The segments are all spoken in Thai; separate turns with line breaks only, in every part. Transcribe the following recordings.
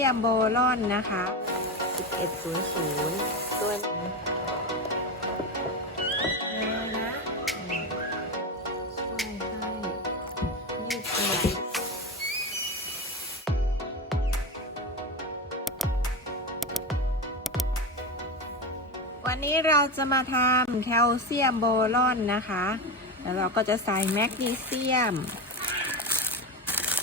ซียมโบรอนนะคะ 1100 ตัวนี้แล้วนะช่วยให้ยืดตัววันนี้เราจะมาทำแคลเซียมโบรอนนะคะ แล้วเราก็จะใส่แมกนีเซียม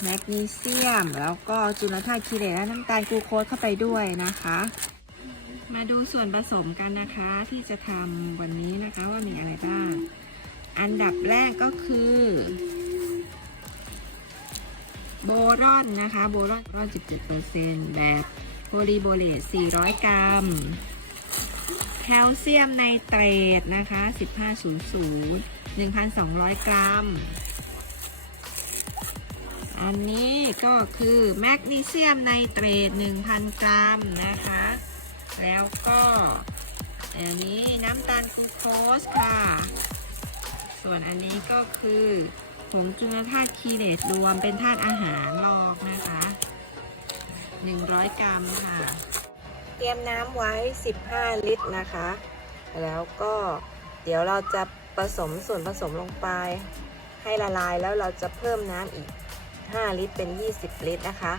แมกนีเซียม แล้วก็จุลธาตุคีเลตและน้ำตาลกลูโคสเข้าไปด้วยนะคะ มาดูส่วนผสมกันนะคะที่จะทำวันนี้นะคะว่ามีอะไรบ้าง อันดับแรกก็คือ โบรอนนะคะ โบรอนรอน17%แบบโพลีโบเลต400กรัม แคลเซียมไนเตรตนะคะ 1500 1,200 กรัม อันนี้ก็คือแมกนีเซียมไนเตรต 1,000 กรัมนะคะ แล้วก็อันนี้น้ำตาลกลูโคสค่ะ ส่วนอันนี้ก็คือผงจุลธาตุคีเลตรวมเป็นธาตุอาหารรอกนะคะ 100 กรัมค่ะ เตรียมน้ำไว้ 15 ลิตรนะคะ แล้วก็เดี๋ยวเราจะผสมส่วนผสมลงไปให้ละลายแล้วเราจะเพิ่มน้ำอีก 5 ลิตรเป็น 20 ลิตรนะคะ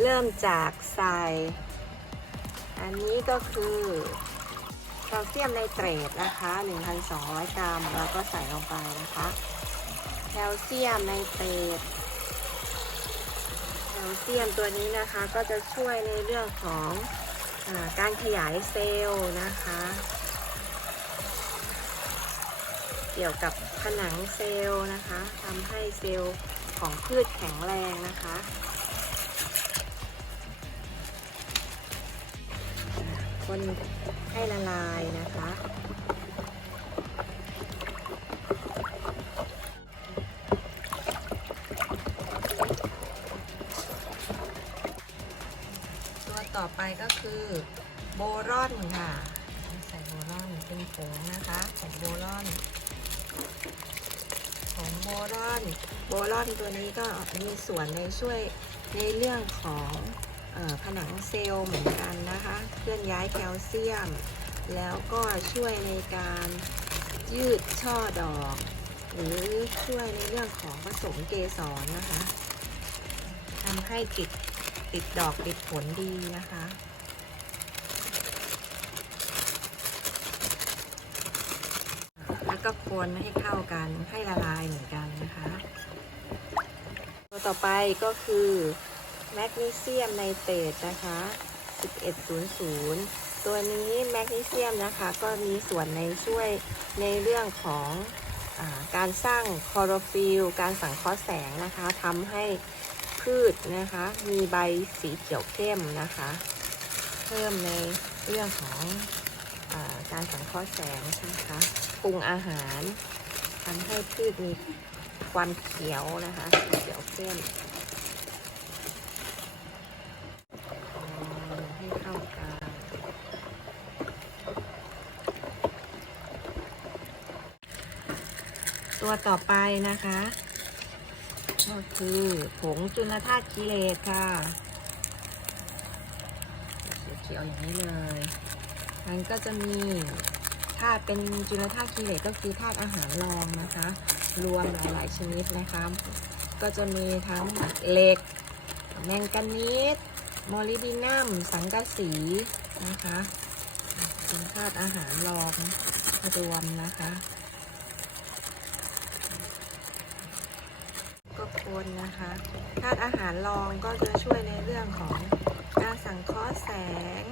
เริ่มจากใส่อันนี้ก็คือแคลเซียมไนเตรตนะคะ 1,200 กรัม แล้วก็ใส่ลงไปนะคะ แคลเซียมไนเตรตแคลเซียมตัวนี้นะคะก็จะช่วยในเรื่องของอการขยายเซลล์นะคะ เกี่ยวกับผนังเซลล์นะคะทำให้เซลล์ ของพืชแข็งแรงนะคะ คนให้ละลายนะคะ ตัวต่อไปก็คือโบรอนค่ะ ใส่โบรอนเป็นผงนะคะใส่โบรอน ผงโบรอนโบรอนตัวนี้ก็มีส่วนในช่วยในเรื่องของออผนังเซลล์เหมือนกันนะคะ เคลื่อนย้ายแคลเซียม แล้วก็ช่วยในการยืดช่อดอก หรือช่วยในเรื่องของผสมเกสรนะคะทำให้ติดติดดอกติดผลดีนะคะ แล้วก็ คนให้เข้ากันให้ละลายเหมือนกันนะคะ ตัวต่อไปก็คือแมกนีเซียมไนเตรตนะคะ 1100 ตัวนี้แมกนีเซียมนะคะก็มีส่วนในช่วยในเรื่องของอาการสร้างคลอโรฟิลล์การสังเคราะห์แสงนะคะทำให้พืชนะคะมีใบสีเขียวเข้มนะคะ เพิ่มในเรื่องของอาการสังเคราะห์แสงใช่ไหมคะปรุงอาหารทำให้พืชมีความเขียวนะคะเขียวเข้มให้เข้ากันตัวต่อไปนะคะ ก็คือผงจุลธาตุกิเลสค่ะเขียวอย่างนี้เลย มันก็จะมี ธาตุเป็นจุลธาตุกิเลสก็คือธาตุอาหารรองนะคะ รวมหลายๆชนิดนะคะ ก็จะมีทั้งเหล็ก แมงกานีสโมลิบินัม สังกะสีนะคะเป็นธาตุอาหารรองรวมนะคะ ก็คนนะคะธาตุอาหารรองก็จะช่วยในเรื่องของการสังเคราะห์แสง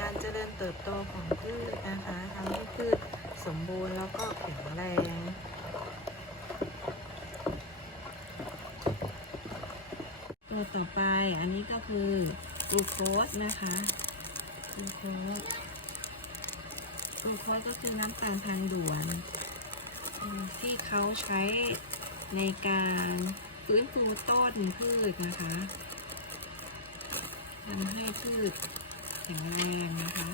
การเจริญเติบโตของพืชนะคะทำให้พืชสมบูรณ์แล้วก็แข็งแรงตัวต่อไปอันนี้ก็คือกลูโคสนะคะกลูโคสกลูโคสก็คือน้ำตาลทางด่วน ที่เขาใช้ในการฟื้นฟูต้นพืชนะคะทำให้พืช แข็งแรงนะคะ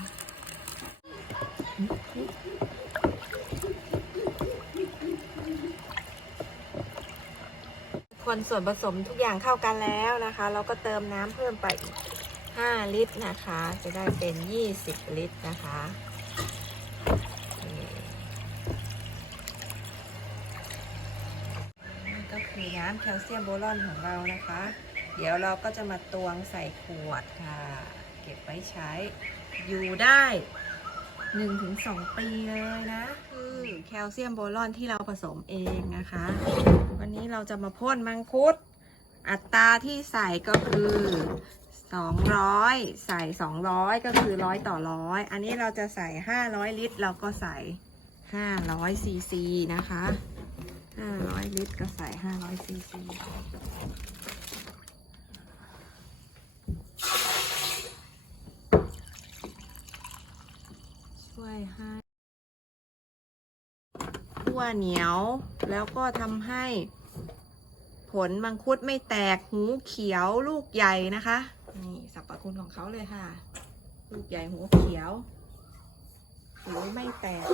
คนส่วนผสมทุกอย่างเข้ากันแล้วนะคะ เราก็เติมน้ำเพิ่มไปอีก5ลิตรนะคะ จะได้เป็น 20 ลิตรนะคะนี่ก็คือน้ำแคลเซียมโบรอนของเรานะคะ เดี๋ยวเราก็จะมาตวงใส่ขวดค่ะ เก็บไว้ใช้ อยู่ได้ 1-2 ปีเลยนะ คือแคลเซียมโบรอนที่เราผสมเองนะคะ วันนี้เราจะมาพ่นมังคุด อัตราที่ใส่ก็คือ 200 ใส่ 200 ก็คือ 100 ต่อ 100 อันนี้เราจะใส่ 500 ลิตร เราก็ใส่ 500 ซีซีนะคะ 500 ลิตรก็ใส่ 500 ซีซี ช่วยให้ขั้ วเหนียว แล้วก็ทำให้ ผลมังคุดไม่แตกหูเขียวลูกใหญ่นะคะ นี่สรรพคุณของเขาเลยค่ะ ลูกใหญ่หูเขียวหูไม่แตก